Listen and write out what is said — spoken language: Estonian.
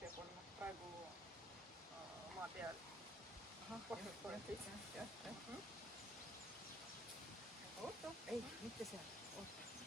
peab olema praegu maa peal. jah. oota, ei, mitte seal, oota.